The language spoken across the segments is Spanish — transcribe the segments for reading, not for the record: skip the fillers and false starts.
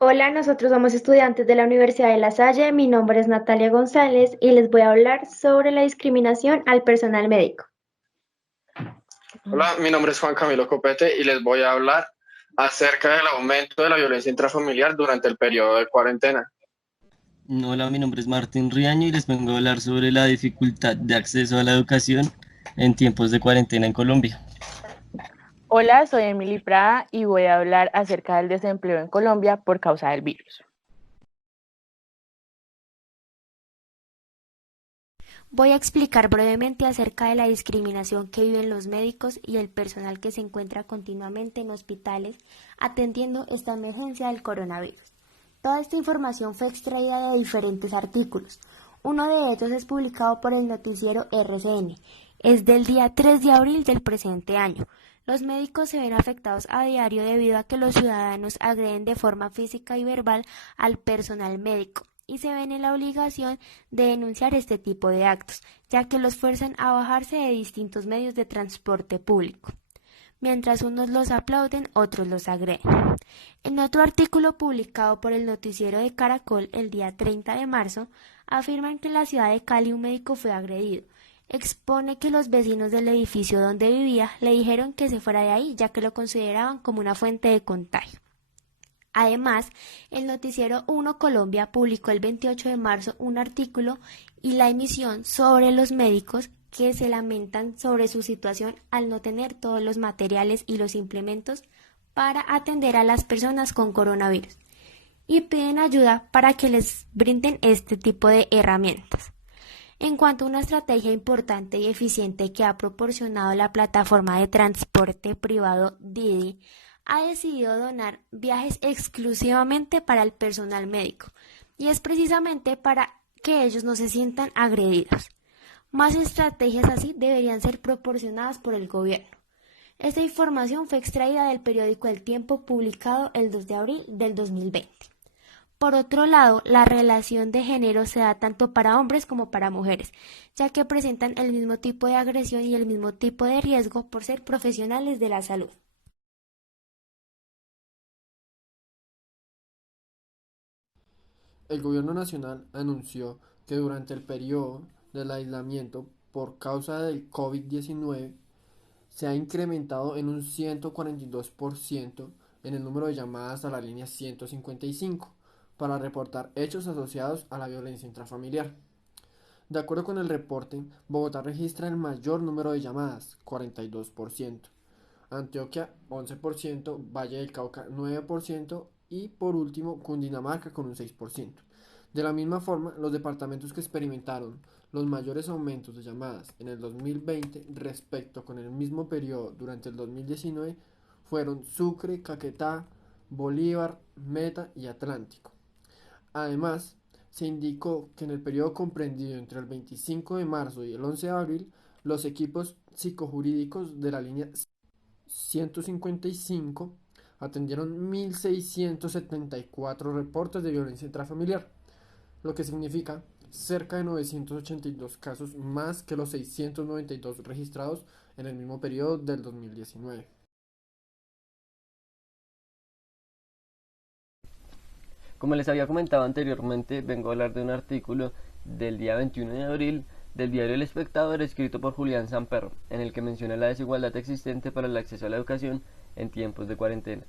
Hola, nosotros somos estudiantes de la Universidad de La Salle. Mi nombre es Natalia González y les voy a hablar sobre la discriminación al personal médico. Hola, mi nombre es Juan Camilo Copete y les voy a hablar acerca del aumento de la violencia intrafamiliar durante el periodo de cuarentena. Hola, mi nombre es Martín Riaño y les vengo a hablar sobre la dificultad de acceso a la educación en tiempos de cuarentena en Colombia. Hola, soy Emily Prada y voy a hablar acerca del desempleo en Colombia por causa del virus. Voy a explicar brevemente acerca de la discriminación que viven los médicos y el personal que se encuentra continuamente en hospitales atendiendo esta emergencia del coronavirus. Toda esta información fue extraída de diferentes artículos. Uno de ellos es publicado por el noticiero RCN. Es del día 3 de abril del presente año. Los médicos se ven afectados a diario debido a que los ciudadanos agreden de forma física y verbal al personal médico y se ven en la obligación de denunciar este tipo de actos, ya que los fuerzan a bajarse de distintos medios de transporte público. Mientras unos los aplauden, otros los agreden. En otro artículo publicado por el noticiero de Caracol el día 30 de marzo, afirman que en la ciudad de Cali un médico fue agredido. Expone que los vecinos del edificio donde vivía le dijeron que se fuera de ahí, ya que lo consideraban como una fuente de contagio. Además, el noticiero Uno Colombia publicó el 28 de marzo un artículo y la emisión sobre los médicos que se lamentan sobre su situación al no tener todos los materiales y los implementos para atender a las personas con coronavirus y piden ayuda para que les brinden este tipo de herramientas. En cuanto a una estrategia importante y eficiente que ha proporcionado la plataforma de transporte privado Didi, ha decidido donar viajes exclusivamente para el personal médico, y es precisamente para que ellos no se sientan agredidos. Más estrategias así deberían ser proporcionadas por el gobierno. Esta información fue extraída del periódico El Tiempo, publicado el 2 de abril del 2020. Por otro lado, la relación de género se da tanto para hombres como para mujeres, ya que presentan el mismo tipo de agresión y el mismo tipo de riesgo por ser profesionales de la salud. El gobierno nacional anunció que durante el periodo del aislamiento por causa del COVID-19 se ha incrementado en un 142% en el número de llamadas a la línea 155 para reportar hechos asociados a la violencia intrafamiliar. De acuerdo con el reporte, Bogotá registra el mayor número de llamadas, 42%, Antioquia 11%, Valle del Cauca 9% y por último Cundinamarca con un 6%. De la misma forma, los departamentos que experimentaron los mayores aumentos de llamadas en el 2020 respecto con el mismo periodo durante el 2019 fueron Sucre, Caquetá, Bolívar, Meta y Atlántico. Además, se indicó que en el periodo comprendido entre el 25 de marzo y el 11 de abril, los equipos psicojurídicos de la línea 155 atendieron 1.674 reportes de violencia intrafamiliar, lo que significa cerca de 982 casos más que los 692 registrados en el mismo periodo del 2019. Como les había comentado anteriormente, vengo a hablar de un artículo del día 21 de abril del diario El Espectador, escrito por Julián Samperro, en el que menciona la desigualdad existente para el acceso a la educación en tiempos de cuarentena.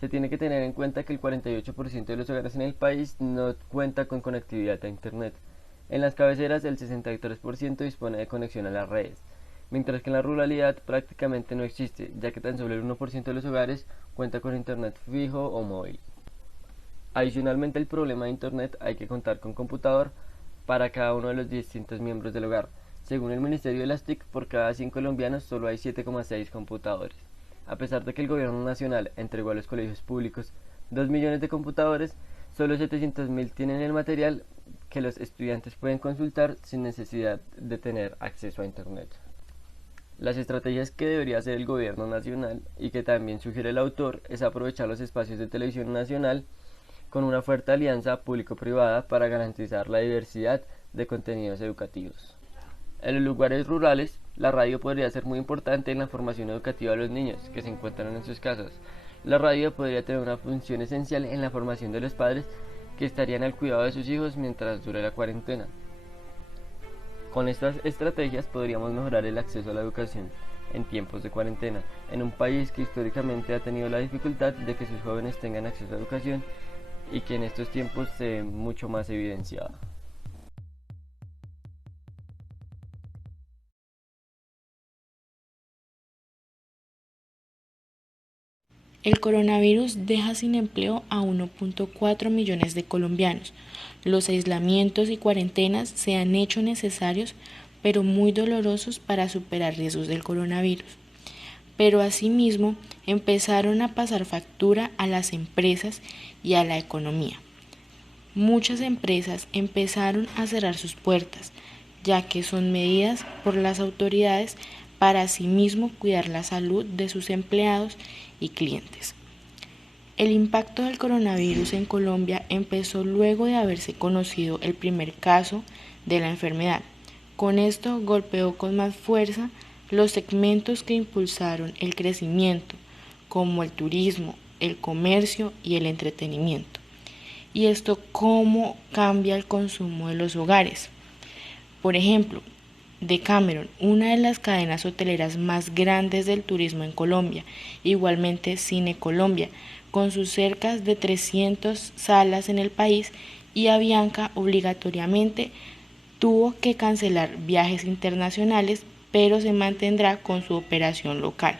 Se tiene que tener en cuenta que el 48% de los hogares en el país no cuenta con conectividad a Internet. En las cabeceras, el 63% dispone de conexión a las redes, mientras que en la ruralidad prácticamente no existe, ya que tan solo el 1% de los hogares cuenta con Internet fijo o móvil. Adicionalmente al problema de Internet hay que contar con computador para cada uno de los distintos miembros del hogar. Según el Ministerio de las TIC, por cada 100 colombianos solo hay 7,6 computadores. A pesar de que el gobierno nacional entregó a los colegios públicos 2 millones de computadores, solo 700.000 tienen el material que los estudiantes pueden consultar sin necesidad de tener acceso a Internet. Las estrategias que debería hacer el gobierno nacional y que también sugiere el autor es aprovechar los espacios de televisión nacional con una fuerte alianza público-privada para garantizar la diversidad de contenidos educativos. En los lugares rurales, la radio podría ser muy importante en la formación educativa de los niños que se encuentran en sus casas. La radio podría tener una función esencial en la formación de los padres que estarían al cuidado de sus hijos mientras dure la cuarentena. Con estas estrategias podríamos mejorar el acceso a la educación en tiempos de cuarentena, en un país que históricamente ha tenido la dificultad de que sus jóvenes tengan acceso a educación y que en estos tiempos se ve mucho más evidenciada. El coronavirus deja sin empleo a 1.4 millones de colombianos. Los aislamientos y cuarentenas se han hecho necesarios, pero muy dolorosos para superar riesgos del coronavirus. Pero asimismo empezaron a pasar factura a las empresas y a la economía. Muchas empresas empezaron a cerrar sus puertas, ya que son medidas por las autoridades para asimismo cuidar la salud de sus empleados y clientes. El impacto del coronavirus en Colombia empezó luego de haberse conocido el primer caso de la enfermedad. Con esto golpeó con más fuerza los segmentos que impulsaron el crecimiento, como el turismo, el comercio y el entretenimiento. Y esto cómo cambia el consumo de los hogares. Por ejemplo, Decameron, una de las cadenas hoteleras más grandes del turismo en Colombia, igualmente Cine Colombia, con sus cerca de 300 salas en el país, y Avianca obligatoriamente tuvo que cancelar viajes internacionales, pero se mantendrá con su operación local.